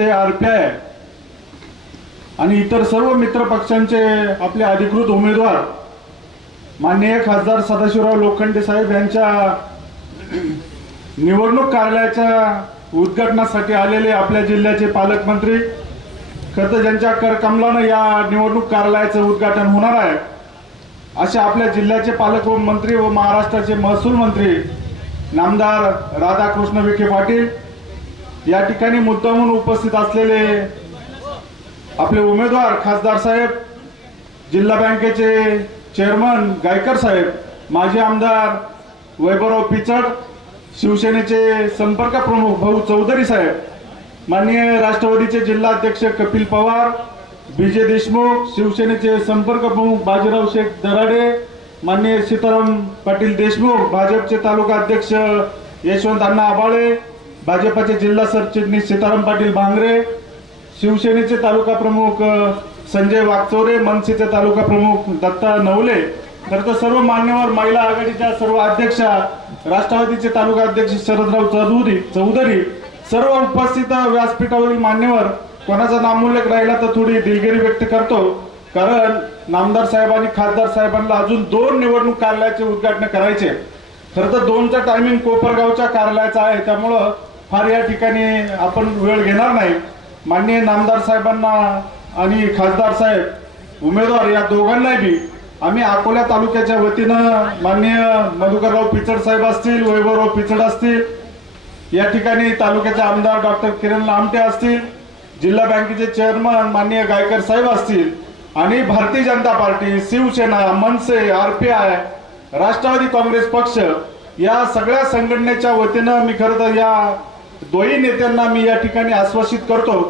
RPI आणि इतर सर्व मित्र पक्षांचे आपले अधिकृत उमेदवार माननीय खासदार सदाशिवराव लोखंडे साहेब यांच्या निवडणूक कार्यालयाच्या उद्घाटनासाठी आलेले आपल्या जिल्ह्याचे पालकमंत्री, खरं तर ज्यांच्या करकमलानं या निवडणूक कार्यालयाचं उद्घाटन होणार आहे असे आपल्या जिल्ह्याचे पालकमंत्री व महाराष्ट्राचे महसूल मंत्री नामदार राधाकृष्ण विखे पाटील, या ठिकाणी मुद्दामून उपस्थित असलेले आपले उमेदवार खासदार साहेब, जिल्हा बँकेचे चेअरमन गायकर साहेब, माजी आमदार वैभवराव पिचड, शिवसेनेचे संपर्क प्रमुख भाऊ चौधरी साहेब, माननीय राष्ट्रवादीचे जिल्हाध्यक्ष कपिल पवार, विजय देशमुख, शिवसेनेचे संपर्क प्रमुख बाजीराव शेठ दराडे, माननीय सीताराम पाटील देशमुख, भाजपचे तालुका अध्यक्ष यशवंत अण्णा आबाळे, भाजपचे जिल्हा सरचिटणीस सीताराम पाटील भांगरे, शिवसेनेचे तालुका प्रमुख संजय वागचौरे, मनसेचे तालुका प्रमुख दत्ता नवले, तर सर्व मान्यवर महिला आघाडीच्या सर्व अध्यक्षा, राष्ट्रवादीचे तालुका अध्यक्ष शरदराव चौधरी, सर्व उपस्थित व्यासपीठावरील मान्यवर, कोणाचा नामोल्लेख राहिला तर थोडी दिलगिरी व्यक्त करतो, कारण नामदार साहेब आणि खासदार साहेबांना अजून 2 निवडणूक कार्यालयाचे उद्घाटन करायचे. खरं तर 2चा टायमिंग कोपरगावच्या कार्यालयाचा आहे, त्यामुळं फार या ठिकाणी आपण वेळ घेणार नाही. माननीय नामदार साहेबांना आणि खासदार साहेब उमेदवार या दोघांनाही आम्ही अकोला तालुक्याच्या वतीनं माननीय मधुकरराव पिचड साहेब असतील, वैभवराव पिचड असतील, या ठिकाणी तालुक्याचे आमदार डॉक्टर किरण लामटे असतील, जिल्हा बँकेचे चेअरमन माननीय गायकर साहेब असतील आणि भारतीय जनता पार्टी, शिवसेना, मनसे, आरपीआय, राष्ट्रवादी काँग्रेस पक्ष या सगळ्या संघटनेच्या वतीनं मी खरं तर या दोन्ही नेत्यांना मी या ठिकाणी आश्वासित करतो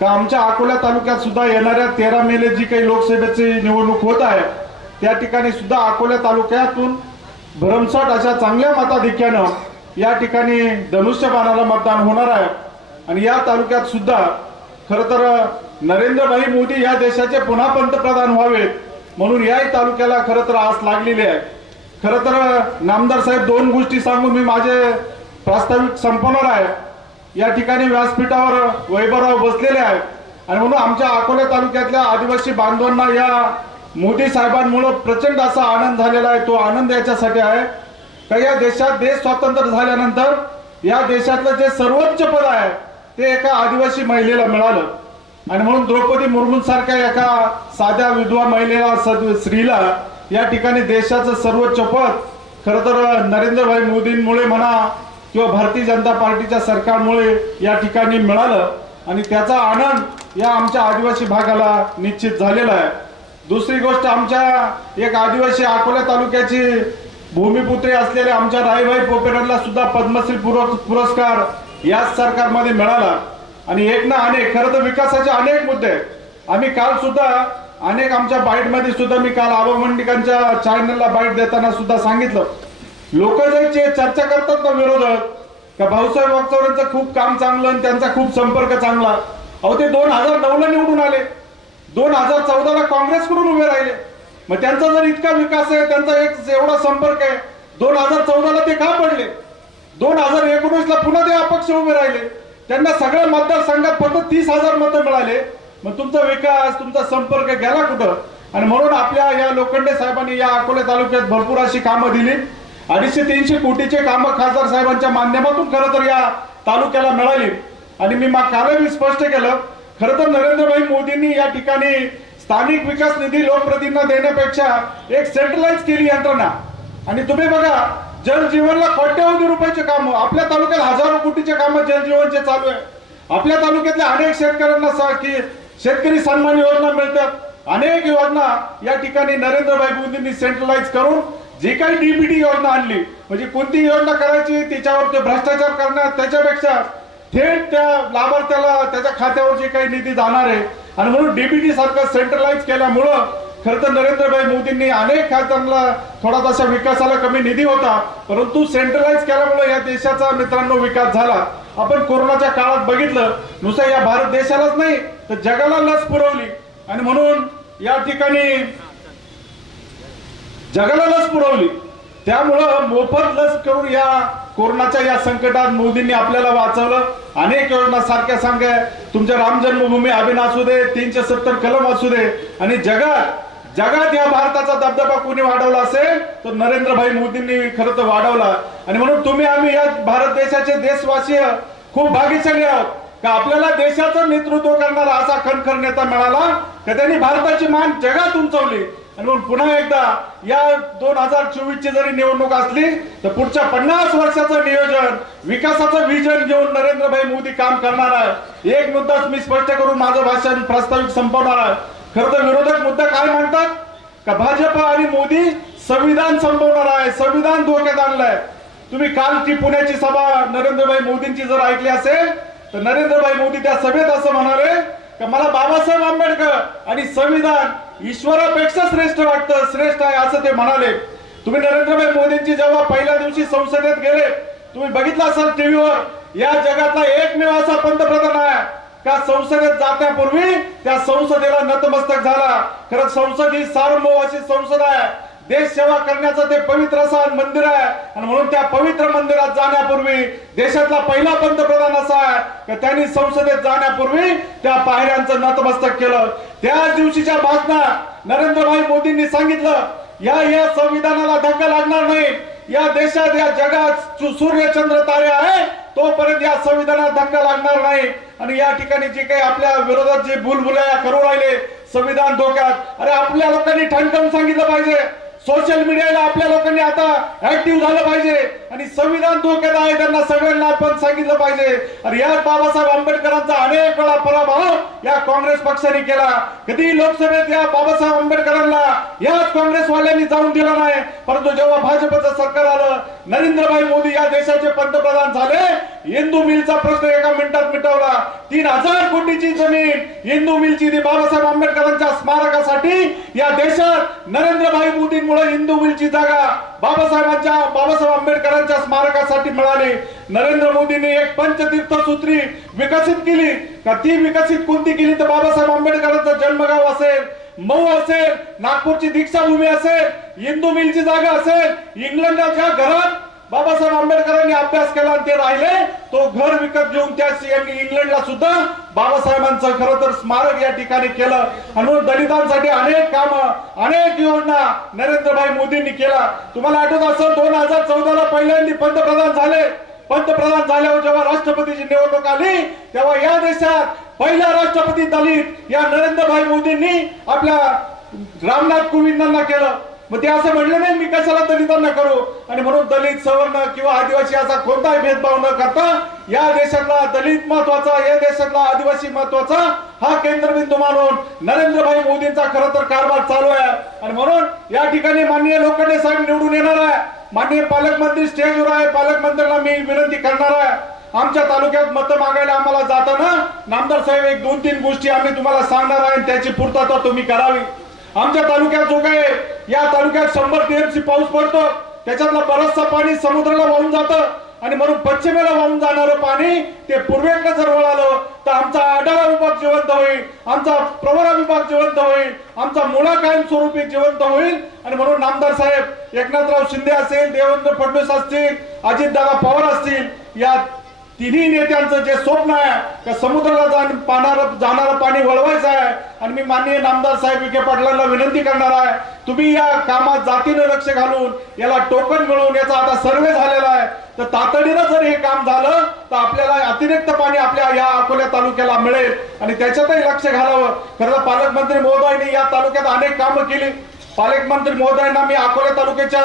का आमच्या अकोला तालुक्यात सुद्धा येणाऱ्या 13 मेला जी काही लोकसभेची निवडणूक होत आहे त्या ठिकाणी सुद्धा अकोला तालुक्यातून भरमसाठ अशा चांगल्या मताधिक्यानं या ठिकाणी धनुष्यबाणाला मतदान होणार आहे. आणि या तालुक्यात सुद्धा खरं तर नरेंद्रभाई मोदी या देशाचे पुन्हा पंतप्रधान व्हावेत म्हणून याही तालुक्याला खरं तर आस लागलेली आहे. खरं तर नामदार साहेब 2 गोष्टी सांगून मी माझे प्रास्ताविक संपवणार आहे. या ठिकाणी व्यासपीठावर वैभवराव बसलेले आहेत आणि म्हणून आमच्या अकोला तालुक्यातल्या आदिवासी बांधवांना या मोदी साहेबांमुळे प्रचंड असा आनंद झालेला आहे. तो आनंद याच्यासाठी आहे का या देशात देश स्वतंत्र झाल्यानंतर या देशातलं जे सर्वोच्च पद आहे ते एका आदिवासी महिलेला मिळालं आणि म्हणून द्रौपदी मुर्मू सारख्या एका साध्या विधवा महिलेला स्त्रीला या ठिकाणी देशाचं सर्वोच्च पद खरं तर नरेंद्रभाई मोदींमुळे म्हणा किंवा भारतीय जनता पार्टीच्या सरकारमुळे या ठिकाणी मिळालं आणि त्याचा आनंद या आमच्या आदिवासी भागाला निश्चित झालेला आहे. दुसरी गोष्ट, आमच्या एक आदिवासी अकोला तालुक्याची भूमिपुत्री असलेले आमच्या राईभाई पोपेरांना सुद्धा पद्मश्री पुरस्कार याच सरकारमध्ये मिळाला. आणि एक ना अनेक खरं तर विकासाचे अनेक मुद्दे आम्ही काल सुद्धा अनेक आमच्या बाईटमध्ये सुद्धा मी काल आबा मंडिकांच्या चॅनलला बाईट देताना सुद्धा सांगितलं, लोक जे चर्चा करतात ना विरोधक का भाऊसाहेब वागचौरेंचं खूप काम चांगलं आणि त्यांचा खूप संपर्क चांगला. अहो ते 2009ला निवडून आले, 2014ला काँग्रेसकडून उभे राहिले. मग त्यांचा जर इतका विकास आहे, त्यांचा एक एवढा संपर्क आहे, 2014ला ते का पडले? 2019ला पुन्हा ते अपक्ष उभे राहिले, त्यांना सगळ्या मतदारसंघात फक्त 30,000 मतं मिळाले. मग तुमचा विकास, तुमचा संपर्क गेला कुठं? आणि म्हणून आपल्या या लोखंडे साहेबांनी या अकोला तालुक्यात भरपूर अशी कामं दिली. 250-300 कोटीचे कामं खासदार साहेबांच्या माध्यमातून खरं तर या तालुक्याला मिळाली. आणि मी कालही स्पष्ट केलं, खरं तर नरेंद्रभाई मोदींनी या ठिकाणी स्थानिक विकास निधी लोकप्रतिनिधींना देण्यापेक्षा एक सेंट्रलाइज केली यंत्रणा. आणि तुम्ही बघा, जल जीवनला कोट्यवधी रुपयाचे काम आपल्या तालुक्यात हजारो कोटीचे काम जल जीवनचे चालू आहे. आपल्या तालुक्यातल्या अनेक शेतकऱ्यांना शेतकरी सन्मान योजना मिळतात. अनेक योजना या ठिकाणी नरेंद्रभाई मोदींनी सेंट्रलाइज करून जी काही डीबीटी योजना आणली, म्हणजे कोणती योजना करायची त्याच्यावर ते भ्रष्टाचार करण्यात त्याच्यापेक्षा थेट त्या लाभार्थ्याला त्याच्या खात्यावर जे काही निधी जाणार आहे आणि म्हणून डीबीटी सारखं सेंट्रलाइज केल्यामुळं खरं तर नरेंद्रभाई मोदींनी अनेक खात्यांना थोडा तसा विकासाला कमी निधी होता, परंतु सेंट्रलाइज केल्यामुळे या देशाचा मित्रांनो विकास झाला. आपण कोरोनाच्या काळात बघितलं, नुसतं या भारत देशालाच नाही तर जगाला लस पुरवली आणि म्हणून या ठिकाणी जगाला लस पुरवली. त्यामुळं मोफत लस करून या कोरोनाच्या या संकटात मोदींनी आपल्याला वाचवलं। अनेक योजना सारख्या सारख्या, तुमच्या राम जन्मभूमी अभियान असू दे, 370 कलम असू दे, आणि जगात या भारताचा दबदबा कोणी वाढवला असेल तर नरेंद्रभाई मोदींनी खरं तर वाढवला। आणि म्हणून तुम्ही आम्ही या भारत देशाचे देशवासी खूप भाग्यशाली आहोत का आपल्याला देशाचं नेतृत्व करणारा असा खणखर नेता मिळाला का त्यांनी भारताची मान जगात उंचवली। आणि म्हणून पुन्हा एकदा या 2024 ची जरी निवडणूक असली तर पुढच्या 50 वर्षाचं नियोजन, विकासाचं विजन घेऊन नरेंद्रभाई मोदी काम करणार आहे। एक मुद्दाच मी स्पष्ट करून माझं भाषण प्रास्ताविक संपवणार आहे। खरं तर विरोधक मुद्दा काय म्हणतात का भाजप आणि मोदी संविधान संपवणार आहे, संविधान धोक्यात आणलंय। तुम्ही कालची पुण्याची सभा नरेंद्रभाई मोदींची जर ऐकली असेल तर नरेंद्रभाई मोदी त्या सभेत असं म्हणाले का मला बाबासाहेब आंबेडकर आणि संविधान ईश्वरापेक्षा श्रेष्ठ वाटतं, श्रेष्ठ आहे असं ते म्हणाले। तुम्ही नरेंद्रभाई मोदींची जेव्हा पहिल्या दिवशी संसदेत गेले, तुम्ही बघितलं असाल टीव्हीवर, या जगातला एकमेव असा पंतप्रधान आहे का संसदेत जाण्यापूर्वी त्या संसदेला नतमस्तक झाला। खरं संसद ही सार्वभौम अशी संसद आहे, देश सेवा करण्याचं ते पवित्र असं मंदिर आहे। आणि म्हणून त्या पवित्र मंदिरात जाण्यापूर्वी देशातला पहिला पंतप्रधान असा आहे की त्यांनी संसदेत जाण्यापूर्वी त्या पायऱ्यांचं नतमस्तक केलं। त्याच दिवशीच्या भाषणात नरेंद्रभाई मोदींनी सांगितलं या संविधानाला धक्का लागणार नाही, या देशात या जगात सूर्य चंद्र तारे आहे तोपर्यंत या संविधानाला धक्का लागणार नाही। आणि या ठिकाणी जे काही आपल्या विरोधात जे भूलभुलैया करू राहिले संविधान धोक्यात, अरे आपल्या लोकांनी ठणकावून सांगितलं पाहिजे, सोशल मीडियाला आपल्या लोकांनी आता ऍक्टिव्ह झालं पाहिजे आणि संविधान धोक्यात आहे त्यांना सगळ्यांना आपण सांगितलं पाहिजे। आणि या बाबासाहेब आंबेडकरांचा अनेक वेळा पराभव या काँग्रेस पक्षाने केला। कधी लोकसभेत या बाबासाहेब आंबेडकरांना याच काँग्रेसवाल्यांनी जाऊन दिलं नाही, परंतु जेव्हा भाजपचं सरकार आलं, नरेंद्रभाई मोदी या देशाचे पंतप्रधान झाले, हिंदू मिलचा प्रश्न एका मिनिटात मिटवला। 3000 कोटीची जमीन हिंदू मिलची ती बाबासाहेब आंबेडकरांच्या स्मारकासाठी या देशात नरेंद्रभाई मोदींमुळे हिंदू मिलची जागा बाबासाहेब आंबेडकरांच्या स्मारकासाठी मिळाली। नरेंद्र मोदींनी एक पंचतीर्थ सूत्री विकसित केली का ती विकसित कोणती केली तर बाबासाहेब आंबेडकरांचं जन्मगाव असेल, मऊ असेल, नागपूरची दीक्षाभूमी असेल, हिंदू मिलची जागा असेल, इंग्लंडच्या ज्या घरात बाबासाहेब आंबेडकरांनी अभ्यास केला आणि ते राहिले तो घर विकत घेऊन त्या इंग्लंडला सुद्धा बाबासाहेबांचं खरं तर स्मारक या ठिकाणी केलं। आणि दलितांसाठी अनेक कामं, अनेक योजना नरेंद्रभाई मोदींनी केला। तुम्हाला आठवत असेल 2014 ला पहिल्यांदा पंतप्रधान झाले। पंतप्रधान झाल्यावर जेव्हा राष्ट्रपतीची निवडणूक आली तेव्हा या देशात पहिला राष्ट्रपती दलित या नरेंद्रभाई मोदींनी आपल्या रामनाथ कोविंदांना केलं। मग ते असं म्हणलं नाही मी कशाला दलितांना करू, आणि म्हणून दलित, सवर्ण किंवा आदिवासी असा कोणताही भेदभाव न करता या देशातला दलित महत्वाचा, या देशातला आदिवासी महत्वाचा हा केंद्रबिंदू मानून नरेंद्रभाई मोदींचा खरं तर कारभार चालू आहे। आणि म्हणून या ठिकाणी माननीय लोखंडे साहेब निवडून येणार आहे, माननीय पालकमंत्री स्टेजवर आहे, पालकमंत्र्यांना मी विनंती करणार आहे आमच्या तालुक्यात मतं मागायला आम्हाला जाताना नामदार साहेब एक 2-3 गोष्टी आम्ही तुम्हाला सांगणार आहे, त्याची पूर्तता तुम्ही करावी। आमच्या तालुक्यात जो काही या तालुक्यात 100 TMC पाऊस पडतो, त्याच्यातलं बरचसं पाणी समुद्राला वाहून जातं आणि म्हणून पश्चिमेला वाहून जाणारं पाणी ते पूर्वेकडे जर वळालं तर आमचा आढावा विभाग जिवंत होईल, आमचा प्रवरा विभाग जिवंत होईल, आमचा मुळा कायम स्वरूपी जिवंत होईल। आणि म्हणून नामदार साहेब एकनाथराव शिंदे असेल, देवेंद्र फडणवीस असतील, अजितदादा पवार असतील, या तिन्ही नेत्यांचं जे स्वप्न आहे का समुद्राला जाणारं पाणी वळवायचं आहे। आणि मी माननीय नामदार साहेब विखे पाटलांना विनंती करणार आहे तुम्ही या कामात जातीनं लक्ष घालून याला टोकन मिळवून याचा आता सर्वे झालेला आहे तर तातडीनं जर हे काम झालं तर आपल्याला अतिरिक्त पाणी आपल्या या अकोला तालुक्याला मिळेल आणि त्याच्यातही लक्ष घालावं। खरं पालकमंत्री महोदयांनी या तालुक्यात अनेक कामं केली। पालकमंत्री महोदयांना मी अकोला तालुक्याच्या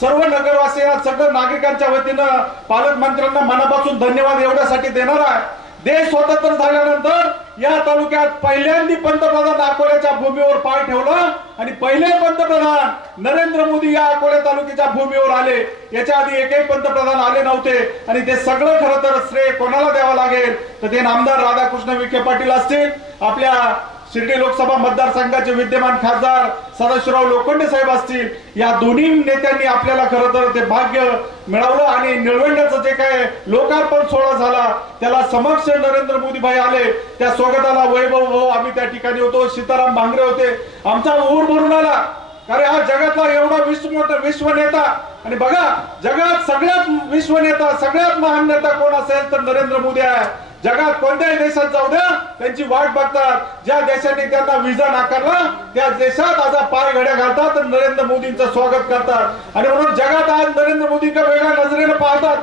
सर्व नगरवासियांना, सगळ्या नागरिकांच्या वतीनं पालकमंत्र्यांना मनापासून धन्यवाद एवढ्यासाठी देणार आहे। देश स्वतंत्र झाल्यानंतर या तालुक्यात पहिल्यांदा पंतप्रधान अकोल्याच्या भूमीवर पाय ठेवला आणि पहिले पंतप्रधान नरेंद्र मोदी या अकोला तालुक्याच्या भूमीवर आले। याच्या आधी एकही पंतप्रधान आले नव्हते आणि ते सगळं खरं तर श्रेय कोणाला द्यावं लागेल तर ते नामदार राधाकृष्ण विखे पाटील असतील, आपल्या शिर्डी लोकसभा मतदारसंघाचे विद्यमान खासदार सदाशिवराव लोखंडे साहेब असतील, या दोन्ही नेत्यांनी आपल्याला खरं तर ते भाग्य मिळवलं आणि निळवंड्याचं जे काय लोकार्पण सोहळा झाला त्याला समक्ष नरेंद्र मोदी भाई आले। त्या स्वागताला वैभव भाऊ आम्ही त्या ठिकाणी होतो, सीताराम भांगरे होते, आमचा ऊर भरून आला कारण हा जगातला एवढा विश्व नेता, आणि बघा जगात सगळ्यात विश्व नेता, सगळ्यात महान नेता कोण असेल तर नरेंद्र मोदी आहे. जगात कोणत्याही देशात जाऊ द्या त्यांची वाट बघतात. ज्या देशाने त्यांना व्हिसा नाकारला त्या देशात आज पाय घड्या घालतात तर नरेंद्र मोदींचं स्वागत करतात. आणि म्हणून जगात आज नरेंद्र मोदींना वेगळ्या नजरेने पाहतात.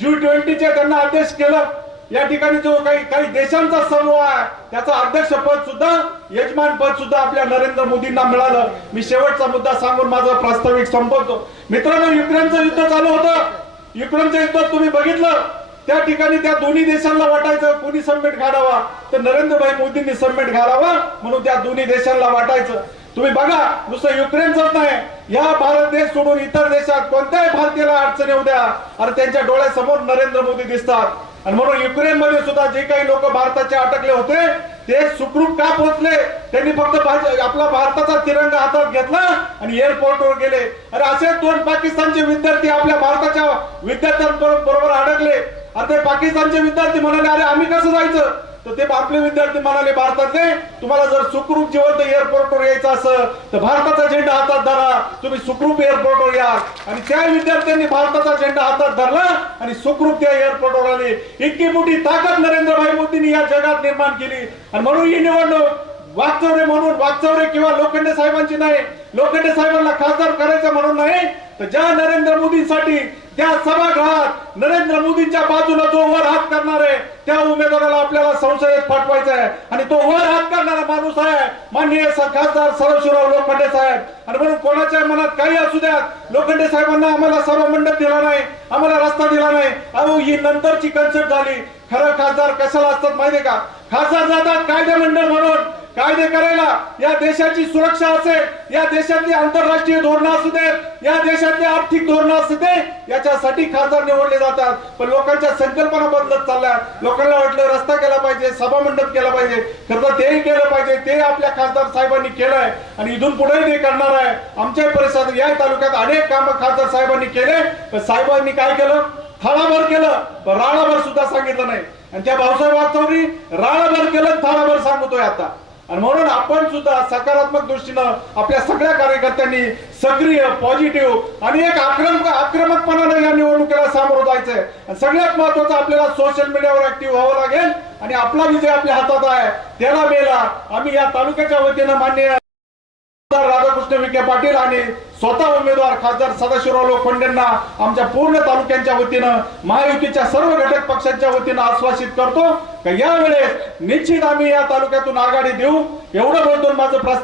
G20चे त्यांना अध्यक्ष केलं. या ठिकाणी जो काही देशांचा समूह आहे त्याचा अध्यक्षपद सुद्धा, यजमान पद सुद्धा आपल्या नरेंद्र मोदींना मिळालं. मी शेवटचा मुद्दा सांगून माझं प्रास्ताविक संपवतो. मित्रांनो, युक्रेनचं युद्ध चालू होतं. युक्रेनचं युद्ध तुम्ही बघितलं. त्या ठिकाणी त्या दोन्ही देशांना वाटायचं कोणी समेट घालावा, तर नरेंद्रभाई मोदींनी समेट घालावा म्हणून त्या दोन्ही देशांना वाटायचं. तुम्ही बघा, नुसतं युक्रेनच नाही, या भारत देश सोडून इतर देशात कोणत्याही भारतीयाला अडचणी उद्या आणि त्यांच्या डोळ्यासमोर नरेंद्र मोदी दिसतात. आणि म्हणून युक्रेन मध्ये सुद्धा जे काही लोक भारताचे अटकले होते ते सुखरूप का पोहोचले? त्यांनी फक्त आपला भारताचा तिरंगा हातात घेतला आणि एअरपोर्टवर गेले. अरे असे 2 पाकिस्तानचे विद्यार्थी आपल्या भारताच्या विद्यार्थ्यांबरोबर अडकले. आणि ते पाकिस्तानचे विद्यार्थी म्हणाले अरे आम्ही कसं जायचं? तर ते आपले विद्यार्थी म्हणाले भारतातले, तुम्हाला जर सुखरूप जिवंत एअरपोर्टवर यायचं असं तर भारताचा झेंडा हातात धरा, तुम्ही सुखरूप एअरपोर्टवर या. आणि त्या विद्यार्थ्यांनी भारताचा झेंडा हातात धरला आणि सुखरूप त्या एअरपोर्टवर आले. इतकी मोठी ताकद नरेंद्रभाई मोदींनी या जगात निर्माण केली. आणि म्हणून ही निवडणूक वाकचौरे किंवा लोखंडे साहेबांची नाही, लोखंडे साहेबांना खासदार करायचं म्हणून नाही, तर ज्या नरेंद्र मोदींसाठी त्या सभागृहात नरेंद्र मोदींच्या बाजूला जो वर हात करणार आहे त्या उमेदवाराला आपल्याला संसदेत पाठवायचा आहे. आणि तो वर हात करणारा माणूस आहे माननीय खासदार सदाशिवराव लोखंडे साहेब. आणि म्हणून कोणाच्या मनात काही असू द्यात, लोखंडे साहेबांना आम्हाला सभा मंडप दिला नाही, आम्हाला रस्ता दिला नाही, अहो ही नंतरची कन्सेप्ट झाली. खरं खासदार कशाला असतात माहितीये का? खासदार जातात कायदे मंडळ म्हणून, कायदे करायला. या देशाची सुरक्षा असेल, या देशातली आंतरराष्ट्रीय धोरणं असू देत, या देशातली आर्थिक धोरणं असू दे, याच्यासाठी खासदार निवडले जातात. पण लोकांच्या संकल्पना बदलत चालल्या. लोकांना वाटलं रस्ता केला पाहिजे, सभा मंडप केला पाहिजे, खरं तेही केलं पाहिजे. ते आपल्या खासदार साहेबांनी केलंय आणि इथून पुढे ते करणार आहे. आमच्या परिसरात या तालुक्यात अनेक कामं खासदार साहेबांनी केले. पण साहेबांनी काय केलं? थाळाभर केलं, पण राळाभर सुद्धा सांगितलं नाही. आणि त्या भाऊसाहेब वागचौरी राळाभर केलं, थाळाभर सांगतोय आता. आणि म्हणून आपण सुद्धा सकारात्मक दृष्टीनं आपल्या सगळ्या कार्यकर्त्यांनी सक्रिय, पॉझिटिव्ह आणि एक आक्रमकपणाने या निवडणुकीला सामोरं जायचंय. आणि सगळ्यात महत्वाचं आपल्याला सोशल मीडियावर ऍक्टिव्ह व्हावं लागेल. आणि आपला विजय आपल्या हातात आहे, त्याला मेला आम्ही या तालुक्याच्या वतीनं माननीय राधाकृष्ण विखे पाटील आणि स्वतः उमेदवार खासदार सदाशिवराव लोखंडेंना आमच्या पूर्ण तालुक्यांच्या वतीनं, महायुतीच्या सर्व घटक पक्षांच्या वतीनं आश्वासित करतो की यावेळेस निश्चित आम्ही या तालुक्यातून आघाडी देऊ. एवढं बोलतो माझं प्रस्ताव